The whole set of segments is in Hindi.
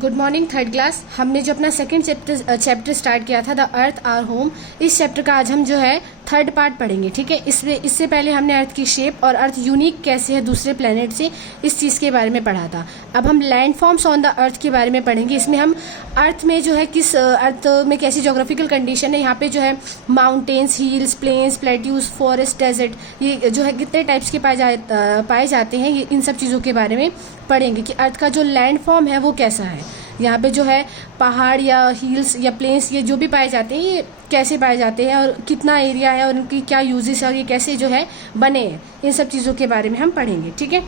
Good morning third class. हमने जो अपना सेकंड चैप्टर स्टार्ट किया था द अर्थ आवर होम, इस चैप्टर का आज हम जो है थर्ड पार्ट पढ़ेंगे। ठीक है, इससे पहले हमने अर्थ की शेप और अर्थ यूनिक कैसे है दूसरे प्लेनेट से, इस चीज़ के बारे में पढ़ा था। अब हम land forms on the earth के बारे में पढ़ेंगे। इसमें हम अर्थ में जो है किस अर्थ में कैसी जोग्राफिकल कंडीशन है, यहाँ पे जो है mountains, hills, plains, plateaus, forest, desert, ये जो है कितने टाइप्स के पाए जाते हैं, ये इन सब चीज़ों के बारे में पढ़ेंगे कि अर्थ का जो लैंड फॉर्म है वो कैसा है। यहाँ पे जो है पहाड़ या हिल्स या प्लेन्स, ये जो भी पाए जाते हैं ये कैसे पाए जाते हैं और कितना एरिया है और उनकी क्या यूजेस है और ये कैसे जो है बने हैं, इन सब चीज़ों के बारे में हम पढ़ेंगे। ठीक है,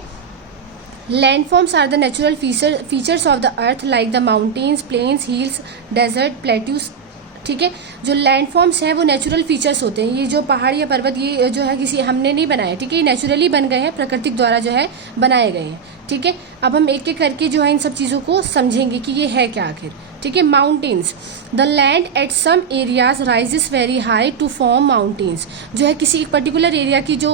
landforms are the natural features of the earth like the mountains, plains, hills, desert, plateaus. ठीक है, जो लैंडफॉर्म्स हैं वो नेचुरल फीचर्स होते हैं। ये जो पहाड़ या पर्वत ये जो है किसी हमने नहीं बनाए, ठीक है, ये नेचुरली बन गए हैं, प्रकृति द्वारा जो है बनाए गए हैं। ठीक है, अब हम एक एक करके जो है इन सब चीज़ों को समझेंगे कि ये है क्या आखिर। ठीक है, mountains, the land at some areas rises very high to form mountains. जो है किसी एक पर्टिकुलर एरिया की जो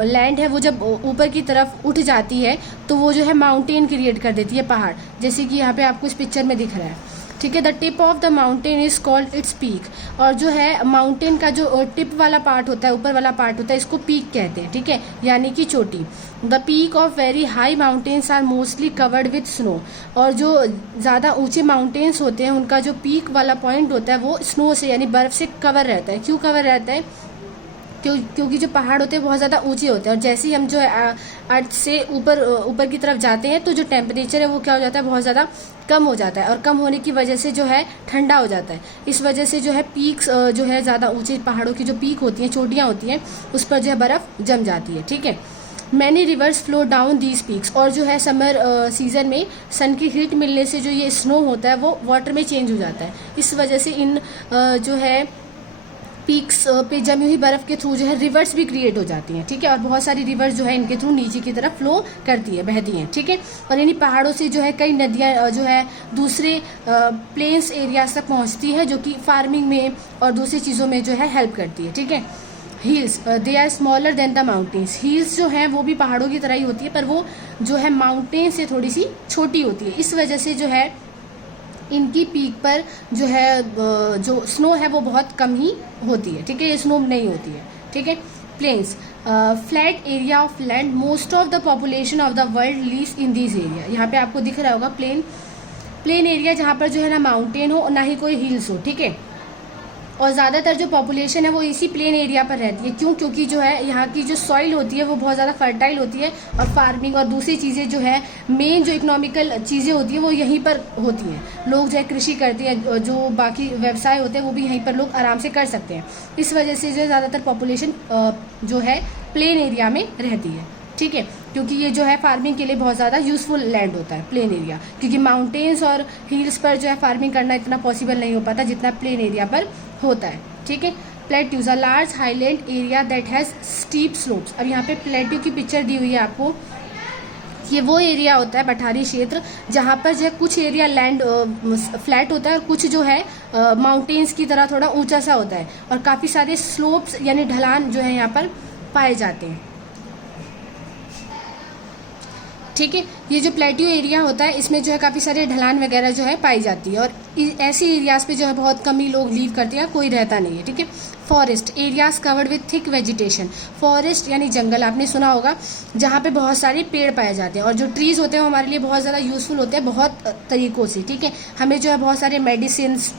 लैंड है वो जब ऊपर की तरफ उठ जाती है तो वो जो है माउंटेन क्रिएट कर देती है, पहाड़, जैसे कि यहाँ पे आपको इस पिक्चर में दिख रहा है। ठीक है, the tip of the mountain is called its peak. और जो है माउंटेन का जो टिप वाला पार्ट होता है, ऊपर वाला पार्ट होता है, इसको पीक कहते हैं। ठीक है, यानी कि चोटी। The peak of very high mountains are mostly covered with snow. और जो ज़्यादा ऊंचे माउंटेन्स होते हैं उनका जो पीक वाला पॉइंट होता है वो स्नो से यानी बर्फ़ से कवर रहता है। क्यों कवर रहता है? क्योंकि जो पहाड़ होते हैं बहुत ज़्यादा ऊंचे होते हैं और जैसे ही हम जो है अर्थ से ऊपर की तरफ जाते हैं तो जो टेम्परेचर है वो क्या हो जाता है, बहुत ज़्यादा कम हो जाता है और कम होने की वजह से जो है ठंडा हो जाता है। इस वजह से जो है पीक्स जो है ज़्यादा ऊंचे पहाड़ों की जो पीक होती हैं, चोटियाँ होती हैं, उस पर जो है बर्फ़ जम जाती है। ठीक है, many reverse flow down these peaks. और जो है समर सीजन में सन की हीट मिलने से जो ये स्नो होता है वो वाटर में चेंज हो जाता है। इस वजह से इन जो है पीक्स पे जमी हुई बर्फ के थ्रू जो है रिवर्स भी क्रिएट हो जाती हैं। ठीक है, और बहुत सारी रिवर्स जो है इनके थ्रू नीचे की तरफ फ्लो करती है, बहती हैं। ठीक है, और इन्हीं पहाड़ों से जो है कई नदियाँ जो है दूसरे प्लेन्स एरियाज तक पहुँचती है, जो कि फार्मिंग में और दूसरी चीज़ों में जो है हेल्प करती है। ठीक है, hills, they are smaller than the mountains. Hills जो हैं वो भी पहाड़ों की तरह ही होती है पर वो जो है माउंटेन से थोड़ी सी छोटी होती है। इस वजह से जो है इनकी पीक पर जो है जो स्नो है वो बहुत कम ही होती है। ठीक है, ये स्नो नहीं होती है। ठीक है, plains, flat area of land, most of the population of the world lives in this area. यहाँ पे आपको दिख रहा होगा प्लेन एरिया जहाँ पर जो है ना माउंटेन हो ना ही कोई हिल्स हो। ठीक है, और ज़्यादातर जो पॉपुलेशन है वो इसी प्लेन एरिया पर रहती है। क्यों? क्योंकि जो है यहाँ की जो सॉइल होती है वो बहुत ज़्यादा फर्टाइल होती है और फार्मिंग और दूसरी चीज़ें जो है मेन जो इकोनॉमिकल चीज़ें होती हैं वो यहीं पर होती हैं। लोग जो है कृषि करते हैं, जो बाकी व्यवसाय होते हैं वो भी यहीं पर लोग आराम से कर सकते हैं। इस वजह से जो ज़्यादातर पॉपुलेशन जो है प्लेन एरिया में रहती है। ठीक है, क्योंकि ये जो है फार्मिंग के लिए बहुत ज़्यादा यूजफुल लैंड होता है प्लेन एरिया, क्योंकि माउंटेन्स और हिल्स पर जो है फार्मिंग करना इतना पॉसिबल नहीं हो पाता जितना प्लेन एरिया पर होता है। ठीक है, plateaus, a large highland area that has steep slopes. अब यहाँ पे प्लेट्यू की पिक्चर दी हुई है आपको। ये वो एरिया होता है, पठारी क्षेत्र, जहाँ पर जो है कुछ एरिया लैंड फ्लैट होता है और कुछ जो है माउंटेन्स की तरह थोड़ा ऊंचा सा होता है और काफ़ी सारे स्लोप्स यानी ढलान जो है यहाँ पर पाए जाते हैं। ठीक है, ये जो प्लेट्यू एरिया होता है इसमें जो है काफ़ी सारे ढलान वगैरह जो है पाई जाती है और ऐसी एरियाज़ पे जो है बहुत कम ही लोग लीव करते हैं, कोई रहता नहीं है। ठीक है, forest areas covered with thick vegetation. Forest यानी जंगल, आपने सुना होगा, जहाँ पे बहुत सारे पेड़ पाए जाते हैं और जो ट्रीज़ होते हैं वो हमारे लिए बहुत ज़्यादा यूज़फुल होते हैं बहुत तरीक़ों से। ठीक है, हमें जो है बहुत सारे मेडिसिन्स,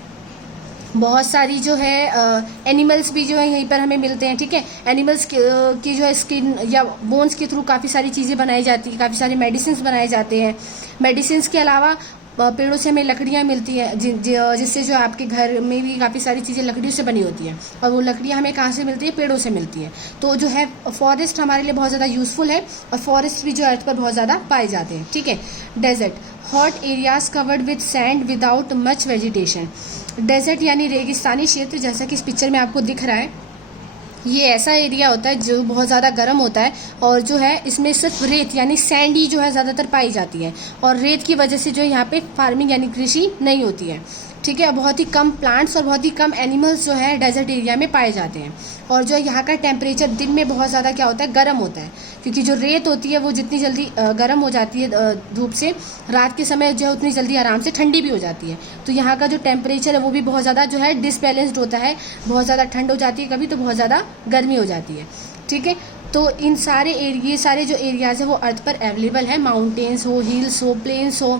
बहुत सारी जो है एनिमल्स भी जो है यहीं पर हमें मिलते हैं। ठीक है, एनिमल्स की जो है स्किन या बोन्स के थ्रू काफ़ी सारी चीज़ें बनाई जाती हैं, काफ़ी सारे मेडिसिन्स बनाए जाते हैं। मेडिसिन्स के अलावा पेड़ों से हमें लकड़ियाँ मिलती हैं जिससे जो आपके घर में भी काफ़ी सारी चीज़ें लकड़ियों से बनी होती हैं और वो लकड़ियाँ हमें कहाँ से मिलती है? पेड़ों से मिलती है। तो जो है फॉरेस्ट हमारे लिए बहुत ज़्यादा यूज़फुल है और फॉरेस्ट भी जो अर्थ पर बहुत ज़्यादा पाए जाते हैं। ठीक है, desert, hot areas covered with sand without much vegetation. Desert यानी रेगिस्तानी क्षेत्र, जैसा कि इस पिक्चर में आपको दिख रहा है, ये ऐसा एरिया होता है जो बहुत ज़्यादा गर्म होता है और जो है इसमें सिर्फ रेत यानी सैंड ही जो है ज़्यादातर पाई जाती है और रेत की वजह से जो यहाँ पे फार्मिंग यानी कृषि नहीं होती है। ठीक है, बहुत ही कम प्लांट्स और बहुत ही कम एनिमल्स जो है डेजर्ट एरिया में पाए जाते हैं। और जो यहाँ का टेम्परेचर दिन में बहुत ज़्यादा क्या होता है, गर्म होता है, क्योंकि जो रेत होती है वो जितनी जल्दी गर्म हो जाती है धूप से, रात के समय जो है उतनी जल्दी आराम से ठंडी भी हो जाती है। तो यहाँ का जो टेम्परेचर है वो भी बहुत ज़्यादा जो है डिसबैलेंस्ड होता है, बहुत ज़्यादा ठंड हो जाती है कभी, तो बहुत ज़्यादा गर्मी हो जाती है। ठीक है, तो इन सारे एरिया, सारे जो एरियाज़ है वो अर्थ पर अवेलेबल है, माउंटेन्स हो, हिल्स हो, प्लेन्स हो,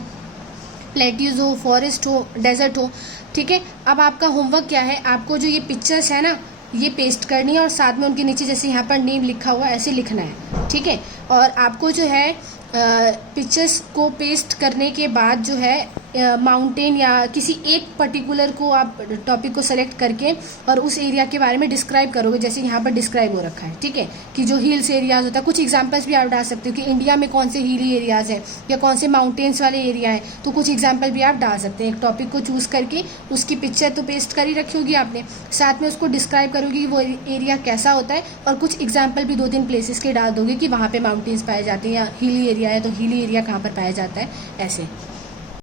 प्लेट्यूज हो, फॉरेस्ट हो, डेजर्ट हो। ठीक है, अब आपका होमवर्क क्या है, आपको जो ये पिक्चर्स है ना ये पेस्ट करनी है और साथ में उनके नीचे जैसे यहाँ पर नेम लिखा हुआ है ऐसे लिखना है। ठीक है, और आपको जो है पिक्चर्स को पेस्ट करने के बाद जो है माउंटेन या किसी एक पर्टिकुलर को आप टॉपिक को सेलेक्ट करके और उस एरिया के बारे में डिस्क्राइब करोगे, जैसे यहाँ पर डिस्क्राइब हो रखा है। ठीक है, कि जो हिल्स एरियाज होता है, कुछ एग्जांपल्स भी आप डाल सकते हो कि इंडिया में कौन से हिली एरियाज है या कौन से माउंटेन्स वाले एरिया है, तो कुछ एग्जाम्पल भी आप डाल सकते हैं। एक टॉपिक को चूज करके उसकी पिक्चर तो पेस्ट कर ही रखी होगी आपने, साथ में उसको डिस्क्राइब करोगे कि वो एरिया कैसा होता है और कुछ एग्जाम्पल भी 2-3 प्लेसेस के डाल दोगे कि वहाँ पे माउंटेन्स पाए जाते हैं या हिली एरिया है तो हिली एरिया कहाँ पर पाया जाता है, ऐसे।